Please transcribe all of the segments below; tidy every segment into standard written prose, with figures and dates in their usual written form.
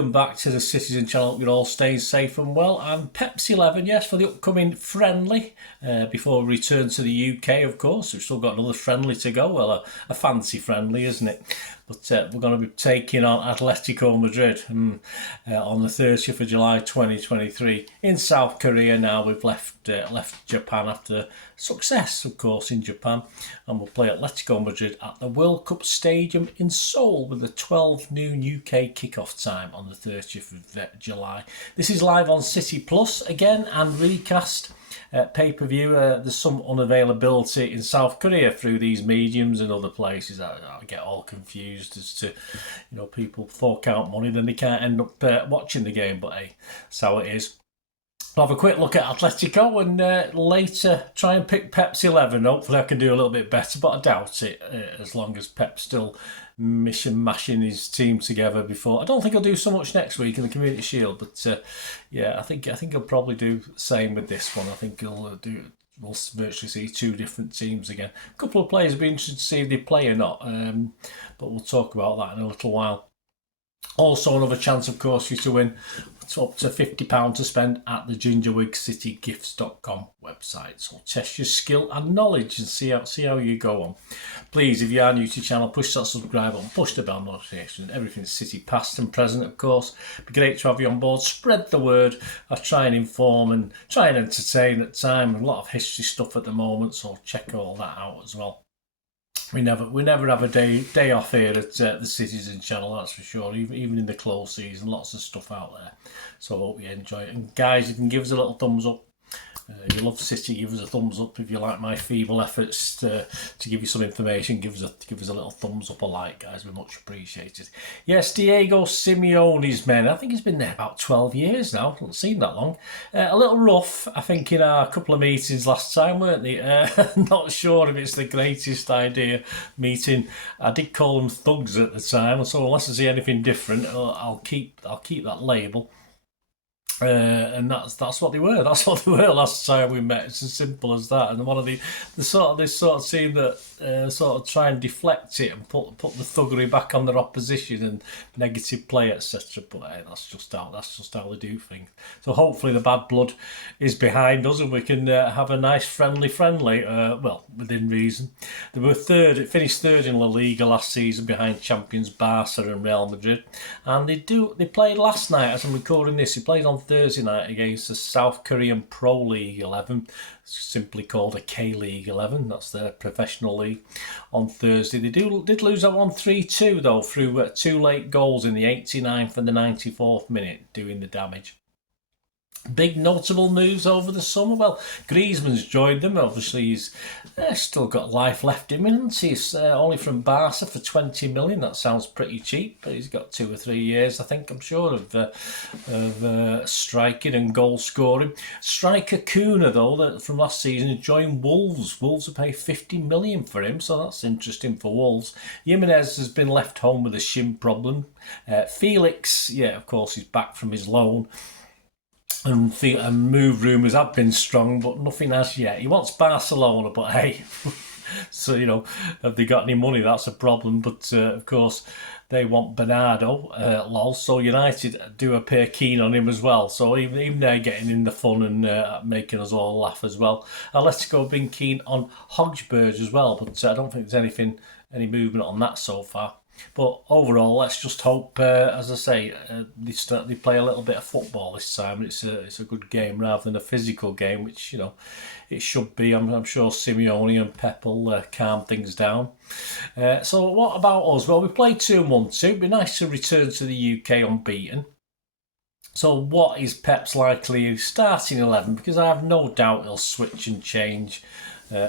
welcome back to the Citizen channel. You're all staying safe and well. And Pep's 11, yes, for the upcoming friendly. Before we return to the UK, of course. We've still got another friendly to go. Well, a fancy friendly, isn't it? But we're going to be taking on Atletico Madrid on the 30th of July 2023 in South Korea. Now we've left Japan after success, of course, in Japan, and we'll play Atletico Madrid at the World Cup Stadium in Seoul with a 12 noon UK kickoff time on the 30th of July. This is live on City Plus again and recast. Pay-per-view, there's some unavailability in South Korea through these mediums and other places. I get all confused as to, people fork out money, then they can't end up watching the game, but hey, that's how it is. I'll have a quick look at Atletico and later try and pick Pep's 11. Hopefully I can do a little bit better, but I doubt it, as long as Pep's still mashing his team together before. I don't think I'll do so much next week in the Community Shield, but yeah, I think I'll probably do the same with this one. I think we'll virtually see two different teams again. A couple of players will be interested to see if they play or not, but we'll talk about that in a little while. Also, another chance, of course, for you to win up to £50 to spend at the gingerwigcitygifts.com website. So test your skill and knowledge and see how you go on. Please, if you are new to the channel, push that subscribe button, push the bell notification. Everything's City past and present, of course. It'd be great to have you on board. Spread the word. I try and inform and try and entertain at time. A lot of history stuff at the moment, so check all that out as well. We never have a day off here at the Citizen channel, that's for sure. Even in the close season, lots of stuff out there. So I hope you enjoy it. And guys, you can give us a little thumbs up. If you love City, give us a thumbs up. If you like my feeble efforts to give you some information, give us a little thumbs up, a like, guys. We're much appreciated. Yes, Diego Simeone's men. I think he's been there about 12 years now. Doesn't seem that long. A little rough, I think, in our couple of meetings last time, weren't they? Not sure if it's the greatest idea meeting. I did call them thugs at the time, so unless I see anything different, I'll keep that label. And that's what they were. That's what they were last time we met. It's as simple as that. And one of this sort of team that sort of try and deflect it and put the thuggery back on their opposition and negative play, etc. But hey, that's just how they do things. So hopefully the bad blood is behind us and we can have a nice friendly. Well, within reason. They were finished third in La Liga last season behind champions Barca and Real Madrid. And they played last night as I'm recording this. They played on Thursday night against the South Korean Pro League 11, simply called a K-League 11. That's their professional league. On Thursday, they did lose that one 3-2 though through two late goals in the 89th and the 94th minute, doing the damage. Big notable moves over the summer. Well, Griezmann's joined them. Obviously, he's still got life left in him, hasn't he? He's only from Barca for 20 million. That sounds pretty cheap, but he's got 2 or 3 years, I think, I'm sure, of striking and goal scoring. Striker Kuna, though, that from last season, joined Wolves. Wolves will pay 50 million for him, so that's interesting for Wolves. Jimenez has been left home with a shin problem. Felix, yeah, of course, he's back from his loan. And move rumours have been strong, but nothing as yet. He wants Barcelona, but hey, so, have they got any money? That's a problem. But, of course, they want Bernardo, lol. So United do appear keen on him as well. So even they're getting in the fun and making us all laugh as well. Atletico have been keen on Hodgberg as well, but I don't think there's any movement on that so far. But overall, let's just hope, as I say, they play a little bit of football this time. It's a good game rather than a physical game, which it should be. I'm sure Simeone and Pep will calm things down. So what about us? Well, we played 2-1-2. It'd be nice to return to the UK unbeaten. So what is Pep's likely starting 11? Because I have no doubt he'll switch and change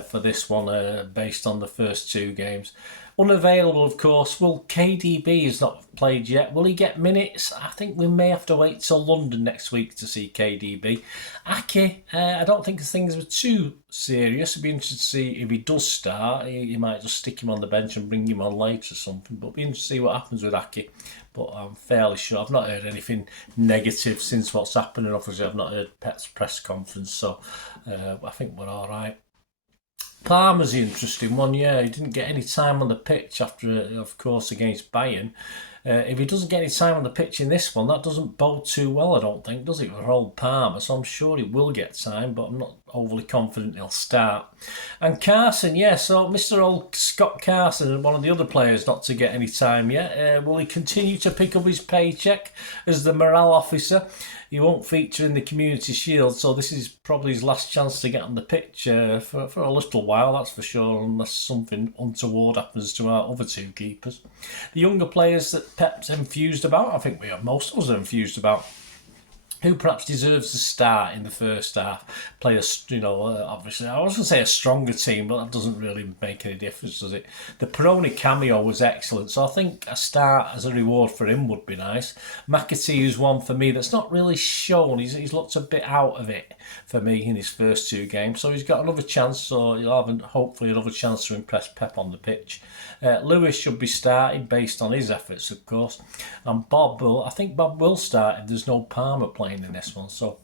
for this one based on the first 2 games. Unavailable, of course. Well, KDB has not played yet. Will he get minutes? I think we may have to wait till London next week to see KDB. Ake, I don't think things were too serious. It'd be interesting to see if he does start. He might just stick him on the bench and bring him on later or something. But it'd be interesting to see what happens with Ake. But I'm fairly sure. I've not heard anything negative since what's happening. Obviously, I've not heard Pet's press conference. So I think we're all right. Palmer's the interesting one, yeah. He didn't get any time on the pitch after, of course, against Bayern. If he doesn't get any time on the pitch in this one, that doesn't bode too well, I don't think, does it, for old Palmer? So I'm sure he will get time, but I'm not overly confident he'll start. And Carson, yeah, so Mr. Old Scott Carson and one of the other players not to get any time yet. Will he continue to pick up his paycheck as the morale officer? He won't feature in the Community Shield, so this is probably his last chance to get on the pitch for a little while, that's for sure, unless something untoward happens to our other two keepers. The younger players that Pep's enthused about, I think most of us are enthused about, who perhaps deserves to start in the first half, play obviously, I was going to say a stronger team, but that doesn't really make any difference, does it? The Peroni cameo was excellent, so I think a start as a reward for him would be nice. McAtee is one for me that's not really shown. He's looked a bit out of it for me in his first two games, so he's got another chance, so he'll have hopefully another chance to impress Pep on the pitch. Lewis should be starting based on his efforts, of course, and I think Bob will start if there's no Palmer playing in this one, so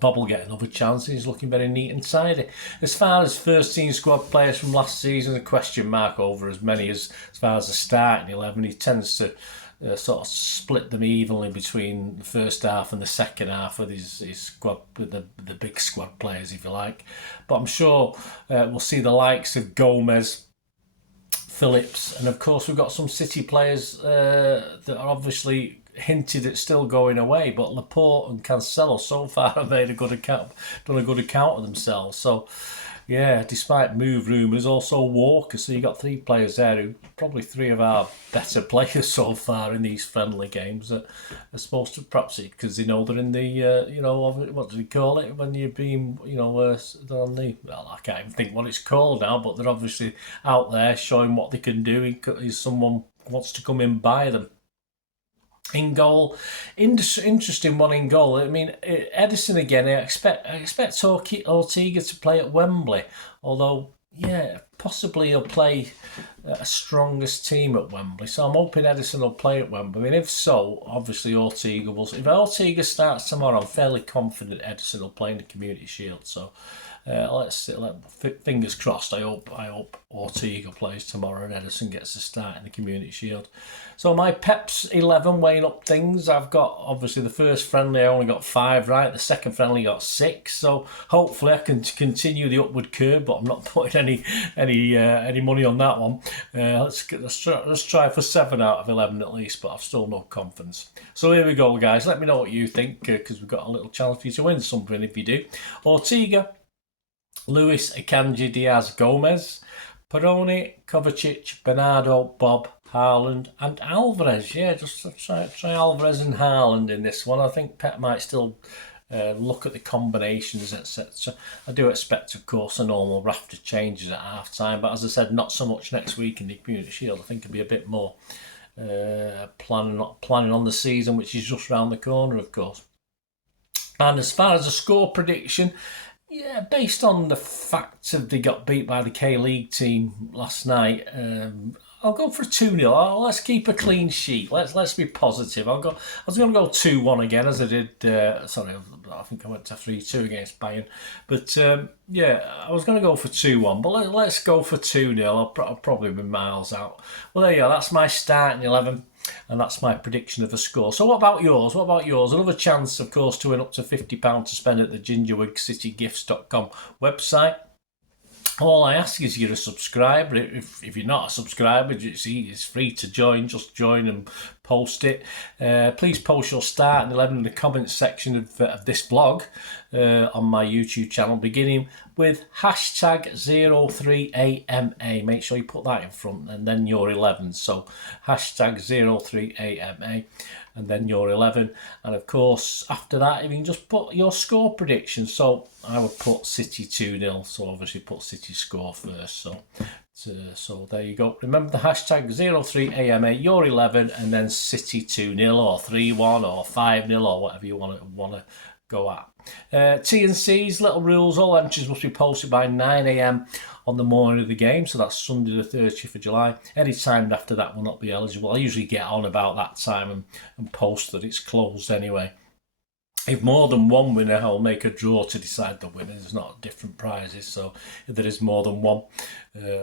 Bob will get another chance. He's looking very neat and tidy. As far as first team squad players from last season, a question mark over as many as far as the starting 11. He tends to sort of split them evenly between the first half and the second half with his squad, with the big squad players, if you like. But I'm sure we'll see the likes of Gomez, Phillips, and of course we've got some City players that are obviously hinted at still going away, but Laporte and Cancelo so far have done a good account of themselves. So yeah, despite move rumours, also Walker. So you got three players there who probably three of our better players so far in these friendly games that are supposed to perhaps because they know they're in the what do they call it when you're being on the, well, I can't even think what it's called now, but they're obviously out there showing what they can do if someone wants to come in by them. In goal, interesting one in goal. I mean, Edison again. I expect Ortega to play at Wembley, although yeah, possibly he'll play a strongest team at Wembley. So I'm hoping Edison will play at Wembley. I mean, if so, obviously Ortega will. If Ortega starts tomorrow, I'm fairly confident Edison will play in the Community Shield. So fingers crossed. I hope Ortega plays tomorrow and Edison gets a start in the Community Shield. So my Pep's 11, weighing up things. I've got obviously the first friendly I only got 5 right. The second friendly got 6. So hopefully I can continue the upward curve, but I'm not putting any money on that one. Let's try for 7 out of 11 at least, but I've still no confidence. So here we go, guys. Let me know what you think because we've got a little chance for you to win something if you do. Ortega, Lewis, Akanji, Diaz, Gomez, Peroni, Kovacic, Bernardo, Bob, Haaland and Alvarez. Yeah, just try Alvarez and Haaland in this one. I think Pep might still look at the combinations, etc. I do expect, of course, a normal raft of changes at half time, but as I said, not so much next week in the Community Shield. I think it'll be a bit more planning on the season, which is just round the corner, of course. And as far as the score prediction, yeah, based on the fact that they got beat by the K-League team last night, I'll go for a 2-0. Let's keep a clean sheet. Let's be positive. I was going to go 2-1 again, as I did. I think I went to 3-2 against Bayern. But yeah, I was going to go for 2-1. But let's go for 2-0. I'll probably be miles out. Well, there you go. That's my starting 11. And that's my prediction of the score. So what about yours? Another chance, of course, to win up to £50 to spend at the gingerwigcitygifts.com website. All I ask is you're a subscriber. If you're not a subscriber, it's free to join. Just join and post it. Please post your starting 11 in the comments section of this vlog on my YouTube channel, beginning with hashtag 03AMA. Make sure you put that in front and then your 11. So hashtag 03AMA and then your 11. And of course, after that, you can just put your score prediction. So I would put City 2-0. So obviously put City score first. So there you go. Remember the hashtag 03AMA, your 11, and then City 2-0 or 3-1 or 5-0 or whatever you want to go at. T&C's little rules. All entries must be posted by 9 a.m. on the morning of the game. So that's Sunday the 30th of July. Any time after that will not be eligible. I usually get on about that time and post that it's closed anyway. If more than one winner, I'll make a draw to decide the winner. There's not different prizes, so if there is more than one,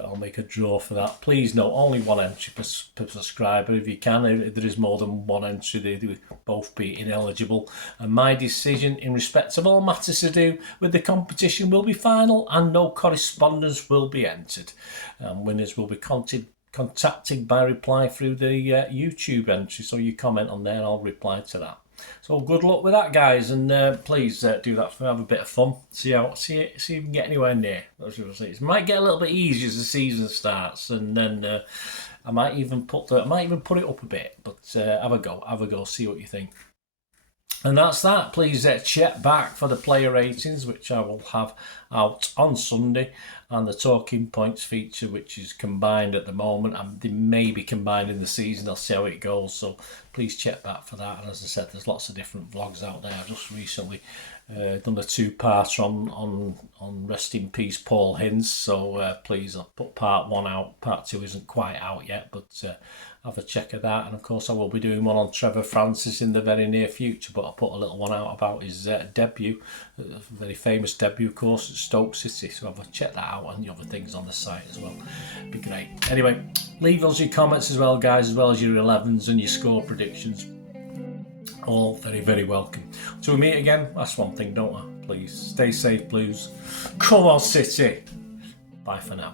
I'll make a draw for that. Please note, only one entry per subscriber if you can. If there is more than one entry, they would both be ineligible. And my decision in respect of all matters to do with the competition will be final, and no correspondence will be entered. Winners will be contacted by reply through the YouTube entry. So you comment on there, I'll reply to that. So good luck with that, guys, and please do that for have a bit of fun. See if you can get anywhere near. It might get a little bit easier as the season starts, and then I might even put it up a bit. But have a go, see what you think. And that's that. Please check back for the player ratings, which I will have out on Sunday, and the talking points feature, which is combined at the moment, and they may be combined in the season. I'll see how it goes. So please check back for that. And as I said, there's lots of different vlogs out there. I've just recently done a 2-parter on Rest in Peace Paul Hinds. So please, I'll put part 1 out. Part 2 isn't quite out yet, but have a check of that. And of course I will be doing one on Trevor Francis in the very near future, but I'll put a little one out about his debut, a very famous debut course at Stoke City. So have a check that out, and the other things on the site as well. It'd be great. Anyway, leave us your comments as well, guys, as well as your 11s and your score predictions. All very, very welcome. Till we meet again, that's one thing, don't I? Please stay safe, Blues. Come on, City. Bye for now.